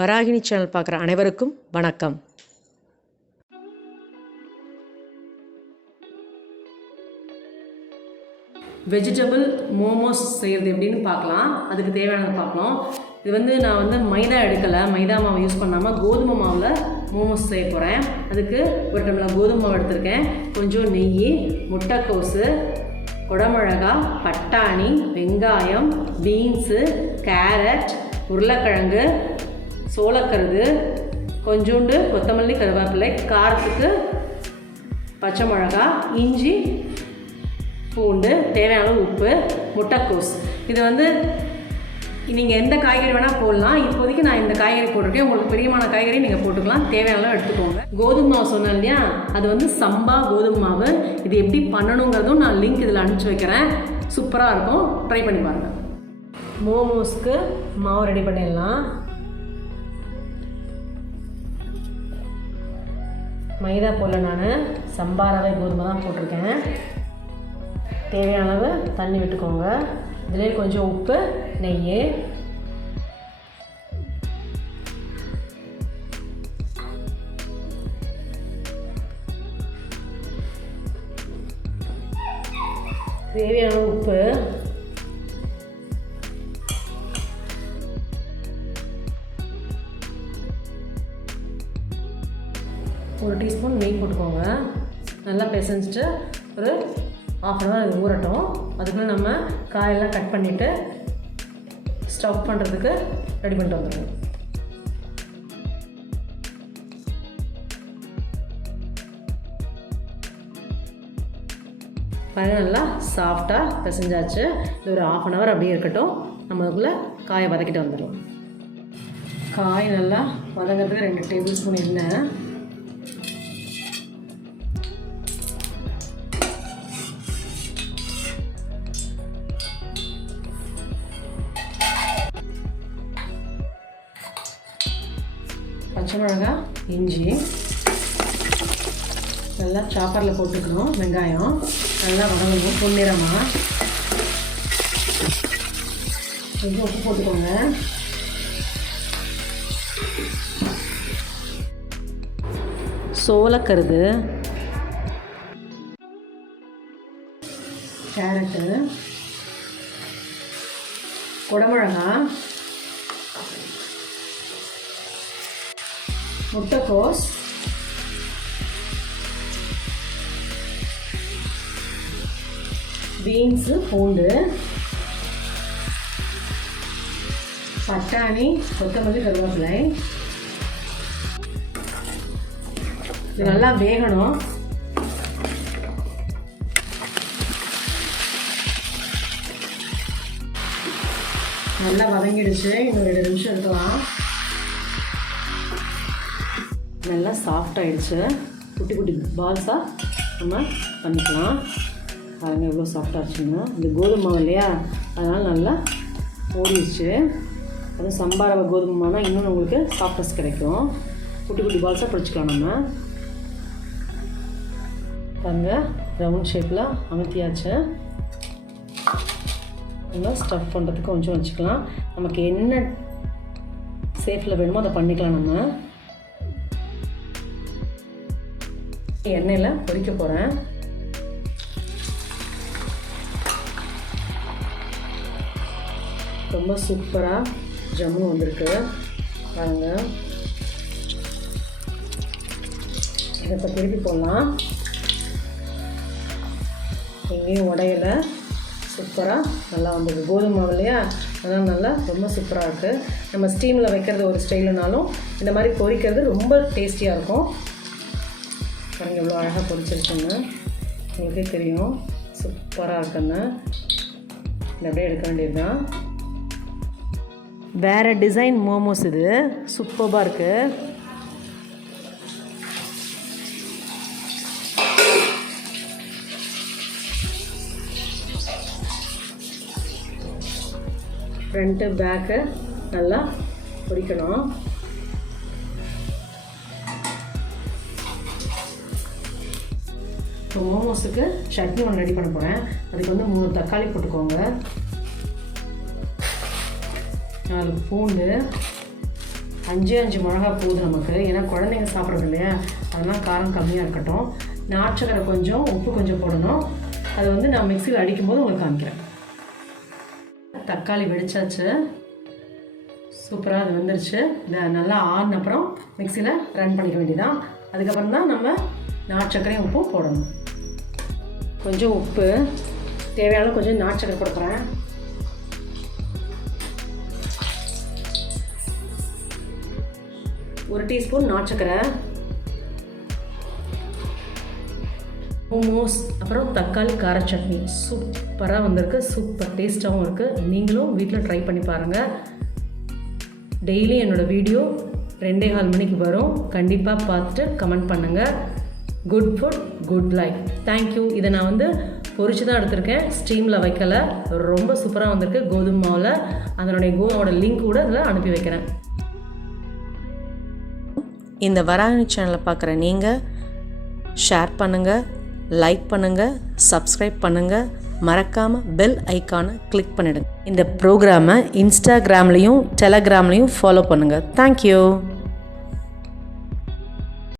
Varahini channel பார்க்குற அனைவருக்கும் வணக்கம். வெஜிடபிள் மோமோஸ் செய்கிறது எப்படின்னு பார்க்கலாம். அதுக்கு தேவையானதை பார்க்கலாம். இது நான் மைதா எடுக்கலை, மைதா மாவு யூஸ் பண்ணாமல் கோதுமை மாவில் மோமோஸ் செய்ய போகிறேன். அதுக்கு ஒரு டம்ளர் கோதுமை மாவு எடுத்திருக்கேன், கொஞ்சம் நெய், முட்டைக்கோசு, குடமிளகா, பட்டாணி, வெங்காயம், பீன்ஸு, கேரட், உருளைக்கிழங்கு, சோளக்கருது, கொஞ்சோண்டு கொத்தமல்லி, கருவேப்பிலை, காரத்துக்கு பச்சை மிளகா, இஞ்சி, பூண்டு, தேவையான உப்பு, முட்டைக்கோஸ். இது நீங்கள் எந்த காய்கறி வேணால் போடலாம். இப்போதைக்கு நான் இந்த காய்கறி போட்டிருக்கேன். உங்களுக்கு பிரியமான காய்கறி நீங்கள் போட்டுக்கலாம், தேவையான எடுத்துக்கோங்க. கோதுமை மாவு சொன்னேன் இல்லையா, அது சம்பா கோதுமை மாவு. இது எப்படி பண்ணணுங்கிறதும் நான் லிங்க் இதில் அனுப்பிச்சி வைக்கிறேன். சூப்பராக இருக்கும், ட்ரை பண்ணி பாருங்கள். மோமோஸ்க்கு மாவு ரெடி பண்ணிடலாம். மைதா போல் நான் சம்பா ரவை கோதுமை தான் போட்டிருக்கேன். தேவையான அளவு தண்ணி விட்டுக்கோங்க. இதிலே கொஞ்சம் உப்பு, நெய், தேவையான உப்பு, ஒரு டீஸ்பூன் நெய் போட்டுக்கோங்க. நல்லா பிசைஞ்சிட்டு ஒரு ½ அன் ஹவர் அது ஊறட்டும். அதுக்குள்ளே நம்ம காயெல்லாம் கட் பண்ணிவிட்டு ஸ்டவ் பண்ணுறதுக்கு ரெடி பண்ணிட்டு வந்துடுவோம். பாருங்கள், நல்லா சாஃப்டாக பிசைஞ்சாச்சு. இது ஒரு ½ அன் ஹவர் அப்படியே இருக்கட்டும். நம்ம அதுக்குள்ளே காயை வதக்கிட்டு வந்துடுவோம். காய் நல்லா வதங்கிறதுக்கு 2 டேபிள் ஸ்பூன் எண்ணெய், பச்சை மிளகா, இஞ்சி நல்லா சாப்பரில் போட்டுக்கணும். வெங்காயம் நல்லா வதங்கணும் பொன்னிறமாக. கொஞ்சம் உப்பு போட்டுக்கோங்க. சோளக்கருது, கேரட்டு, குடமிளகா, முட்டைக்கோஸ், பீன்ஸு, பூண்டு, பட்டாணி, கொத்தமல்லி, கருவேப்பிலை. இது நல்லா வேகணும். நல்லா வதங்கிடுச்சு. இன்னும் 2 நிமிஷம் இருக்கலாம். நல்லா சாஃப்டாகிடுச்சு. குட்டி குட்டி பால்ஸாக நம்ம பண்ணிக்கலாம். பாருங்கள் எவ்வளோ சாஃப்டாகிடுச்சுங்க. இந்த கோதுமை மாவு இல்லையா, அதனால் நல்லா ஓடிடுச்சு. அதுவும் சம்பா ரவை கோதுமை மாவுனா இன்னும் உங்களுக்கு சாஃப்ட்னஸ் கிடைக்கும். குட்டி குட்டி பால்ஸாக பிடிச்சிக்கலாம். நம்ம பாருங்கள் ரவுண்ட் ஷேப்பில் அமுத்தியாச்சு. நல்லா ஸ்டஃப் பண்ணுறதுக்கு கொஞ்சம் வச்சுக்கலாம். நமக்கு என்ன ஷேப்பில் வேணுமோ அதை பண்ணிக்கலாம். நம்ம எண்ணெயில் பொரிக்க போகிறேன். ரொம்ப சூப்பராக ஜம்மு வந்திருக்கு பாருங்கள். இதை இப்போ திருப்பி போடலாம். எங்கேயும் உடையில, சூப்பராக நல்லா வந்திருக்கு. கோதுமை மாவு இல்லையா, அதனால் நல்லா ரொம்ப சூப்பராக இருக்குது. நம்ம ஸ்டீமில் வைக்கிறது ஒரு ஸ்டைலுனாலும் இந்த மாதிரி பொரிக்கிறது ரொம்ப டேஸ்டியாக இருக்கும். பாருங்கள் எவ்வளோ அழகாக பொரிச்சிருக்குன்னு உங்களுக்கே தெரியும். சூப்பராக இருக்குன்னு இந்த அப்படியே எடுக்க வேண்டியது தான். வேறு டிசைன் மோமோஸ் இது சூப்பராக இருக்குது. ஃப்ரண்ட்டு பேக்கு நல்லா பொரிக்கணும். இப்போ மோமோஸுக்கு சட்னி ஒன்று ரெடி பண்ண போகிறேன். அதுக்கு 3 தக்காளி போட்டுக்கோங்க, 4 பூண்டு, 5 மிளகா போதும் நமக்கு. ஏன்னா குழந்தைங்க சாப்பிட்றது இல்லையா, அதெல்லாம் காரம் கம்மியாக இருக்கட்டும். நாட்டுச்சக்கரை கொஞ்சம், உப்பு கொஞ்சம் போடணும். அது வந்து நான் மிக்சியில் அடிக்கும்போது உங்களுக்கு காமிக்கிறேன். தக்காளி வெடிச்சாச்சு, சூப்பராக அது வந்துருச்சு. இதை நல்லா ஆறின அப்புறம் மிக்சியில் ரன் பண்ணிக்க வேண்டியதான். அதுக்கப்புறம் தான் நம்ம நாட்டுச்சக்கரையும் உப்பும் போடணும். கொஞ்சம் உப்பு தேவையான, கொஞ்சம் நாட்டுச்சக்கரை கொடுக்குறேன். ஒரு டீஸ்பூன் நாட்டுச்சக்கரை, மோமோஸ், அப்புறம் தக்காளி கார சட்னி சூப்பராக வந்திருக்கு. சூப்பர் டேஸ்ட்டாகவும் இருக்குது. நீங்களும் வீட்டில் ட்ரை பண்ணி பாருங்கள். டெய்லி என்னோடய வீடியோ 2:15 மணிக்கு வரும். கண்டிப்பாக பார்த்துட்டு கமெண்ட் பண்ணுங்கள். Good food good life. Thank you. இதை நான் வந்து பொரிச்சு தான் எடுத்திருக்கேன், ஸ்டீமில் வைக்கலை. ரொம்ப சூப்பராக வந்திருக்கு கோதுமை மாவில். அதனுடைய கோதுமோட லிங்க் கூட இதில் அனுப்பி வைக்கிறேன். இந்த வராணி சேனலை பார்க்குற நீங்கள் ஷேர் பண்ணுங்கள், லைக் பண்ணுங்கள், சப்ஸ்கிரைப் பண்ணுங்கள். மறக்காமல் பெல் ஐக்கானை கிளிக் பண்ணிடுங்க. இந்த ப்ரோக்ராமை இன்ஸ்டாகிராம்லேயும் டெலகிராம்லேயும் ஃபாலோ பண்ணுங்கள். தேங்க்யூ.